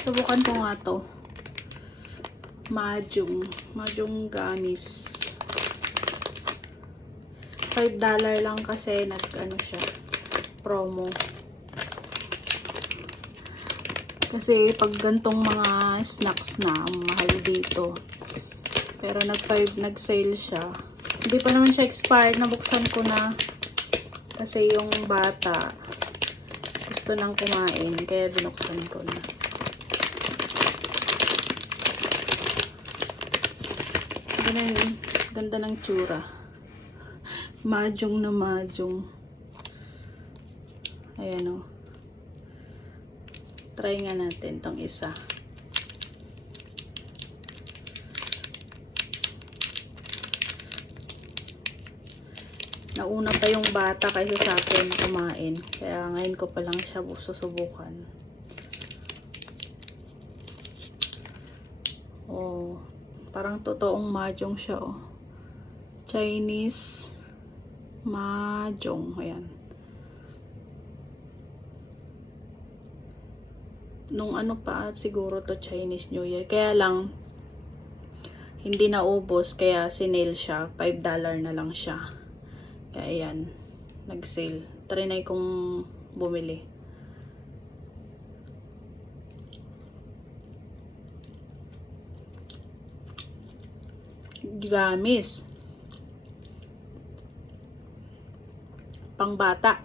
Subukan ko nga to. Mahjong gummies. $5 lang kasi nag-ano siya, promo. Kasi pag gantong mga snacks na, mahal dito. Pero nag-sale siya. Hindi pa naman siya expired. Nabuksan ko na. Kasi yung bata gusto nang kumain. Kaya binuksan ko na. Ganda ng tsura. Mahjong na mahjong. Ayan o. Try nga natin tong isa. Nauna pa yung bata kaysa sa akin kumain. Kaya ngayon ko pa lang siya susubukan. Oh, parang totoong mahjong siya oh. Chinese mahjong. Ayan. Nung ano pa siguro to Chinese New Year. Kaya lang hindi naubos kaya sinale siya. $5 na lang siya. Kaya ayan, nag-sale. Trinay kong bumili. Gamis. Pangbata.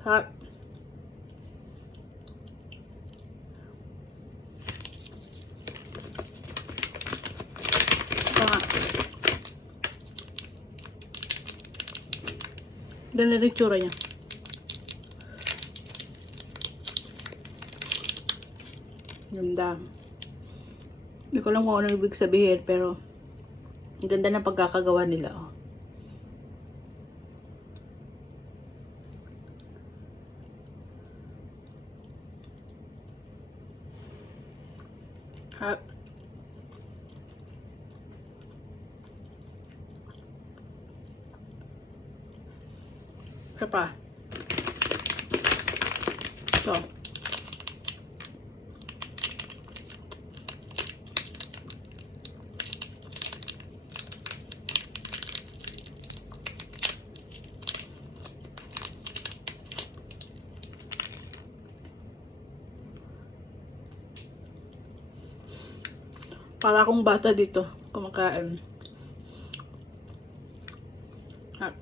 Sarap. Ganda rin tsura niya. Ganda. Hindi ko lang kung ano ibig sabihin, pero ganda na pagkakagawa nila. Oh. Ha. Isa pa. So. Para akong bata dito kumakain. Ha.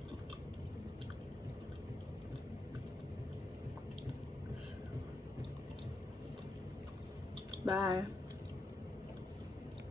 Bye.